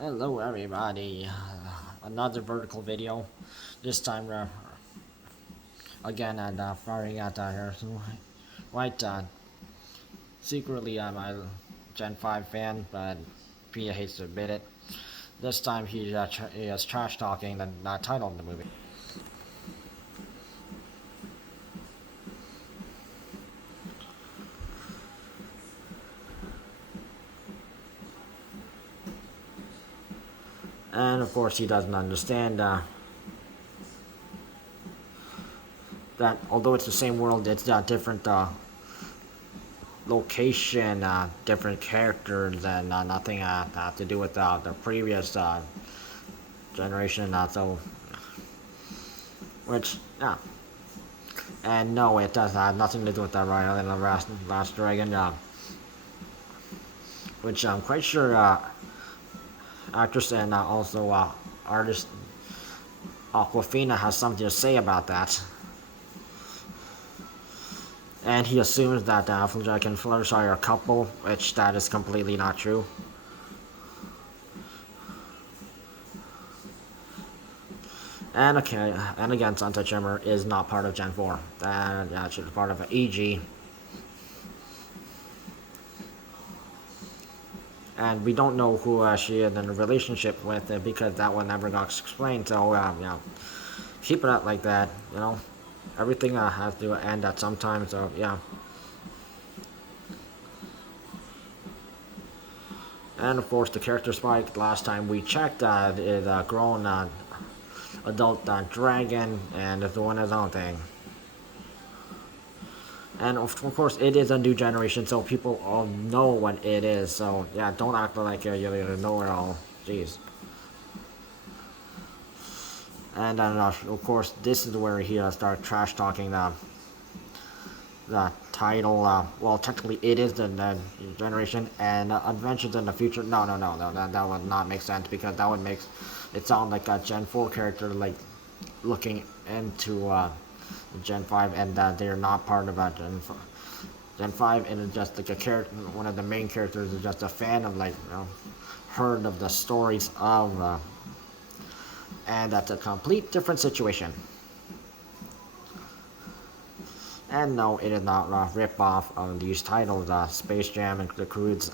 Hello everybody, another vertical video, this time again at firing at here, right, secretly I'm a Gen 5 fan, but Pia hates to admit it. This time he is trash talking the title of the movie. And of course he doesn't understand that although it's the same world, it's different location, different characters, and nothing to do with the previous generation. Which, yeah. And no, it does have nothing to do with that Royal and the Last Dragon, which I'm quite sure actress and also artist Aquafina has something to say about that. And he assumes that Applejack and Fluttershy are a couple, which that is completely not true. And okay, and again, Sunset Shimmer is not part of Gen 4. And yeah, she's part of EG. And we don't know who she is in a relationship with because that one never got explained. So yeah, keep it up like that. You know, everything has to end at some time. So yeah. And of course, the character Spike last time we checked is a grown adult dragon and is doing his own thing. And of course, it is a new generation, so people all know what it is. So yeah, don't act like you know it all. Jeez. And of course, this is where he starts trash talking the title. Well, technically, it is the generation and Adventures in the Future. No, that would not make sense because that would make it sound like a Gen 4 character, like looking into Gen 5, and they're not part of Gen 5, and it's just like a character. One of the main characters is just a fan of heard of the stories of, and that's a complete different situation. And no, it is not a rip-off of these titles, Space Jam and the Croods.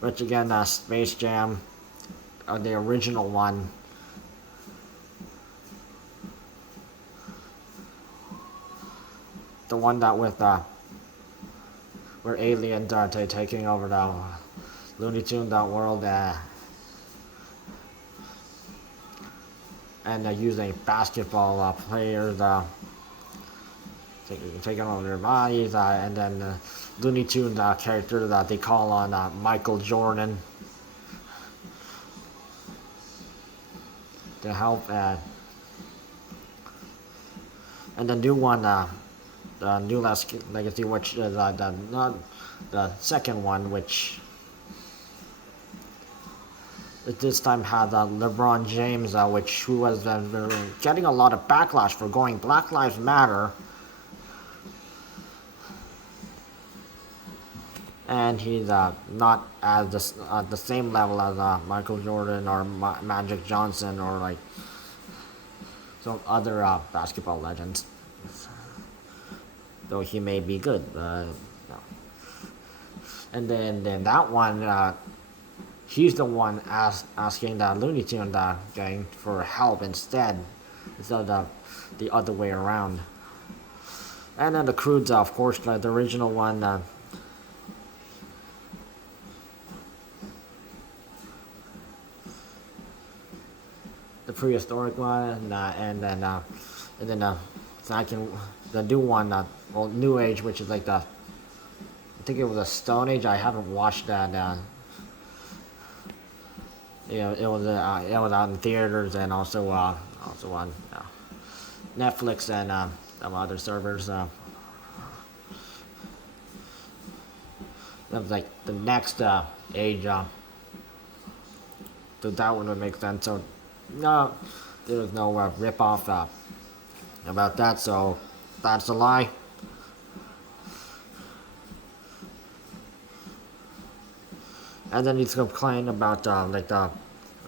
Which again, Space Jam, the original one, the one that with where aliens are taking over the Looney Tunes world and using basketball players taking over their bodies, and then the Looney Tunes character that they call on Michael Jordan to help. And the new one, the New Legacy, which is not the second one, which this time had LeBron James, who was getting a lot of backlash for going Black Lives Matter. And he's not at the same level as Michael Jordan or Magic Johnson or like some other basketball legends. Though he may be good. No. And then that one, he's the one asking the Looney Tunes gang for help instead of the other way around. And then the Croods, of course, the original one. The prehistoric one, and then second, the new one, well, New Age, which is like I think it was a Stone Age. I haven't watched that. It was out in theaters and also on Netflix and some other servers. That was like the next age. So that one would make sense. So no, there was no rip off about that. So that's a lie. And then he's complaining about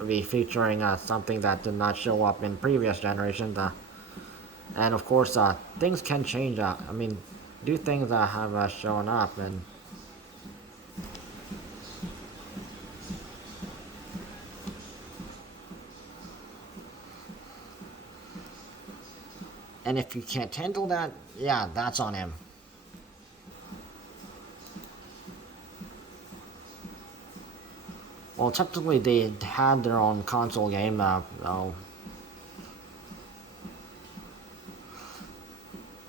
be featuring something that did not show up in previous generations. And of course, things can change. I mean, new things have shown up, and if you can't handle that, yeah, that's on him. Well, technically, they had their own console game,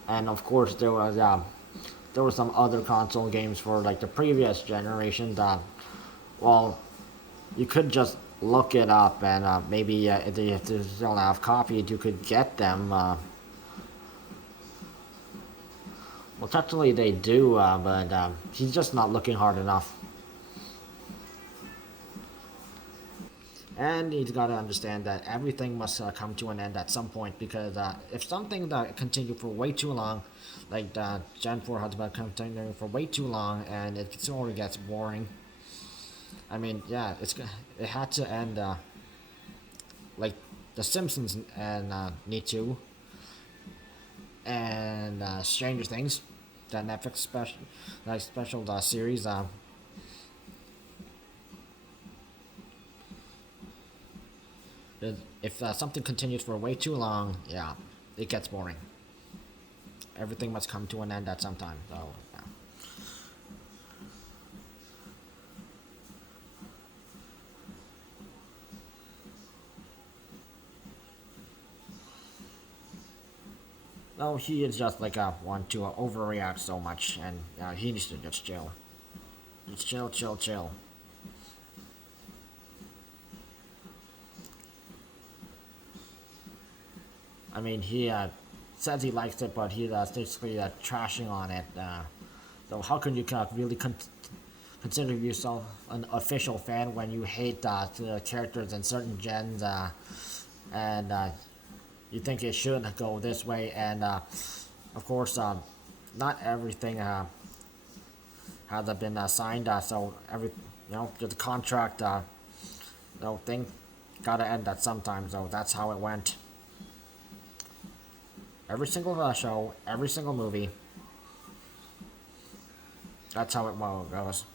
and of course, there were some other console games for like the previous generation. Well, you could just look it up, and maybe if they still have copies, you could get them. Well, technically, they do, but he's just not looking hard enough. And he's got to understand that everything must come to an end at some point, because if something that continued for way too long, like Gen 4 has been continuing for way too long, and it sort of gets boring. I mean, yeah, it had to end like The Simpsons and need to, and Stranger Things, that Netflix special series. If something continues for way too long, yeah, it gets boring. Everything must come to an end at some time. So, yeah. No, he is just like one to overreact so much, and he needs to just chill. Just chill, chill, chill. I mean, he says he likes it, but he's basically trashing on it. So how can you really consider yourself an official fan when you hate the characters in certain gens, and you think it should go this way? And of course, not everything has been signed, so the contract, thing gotta end at some time. So that's how it went. Every single show, every single movie. That's how it goes.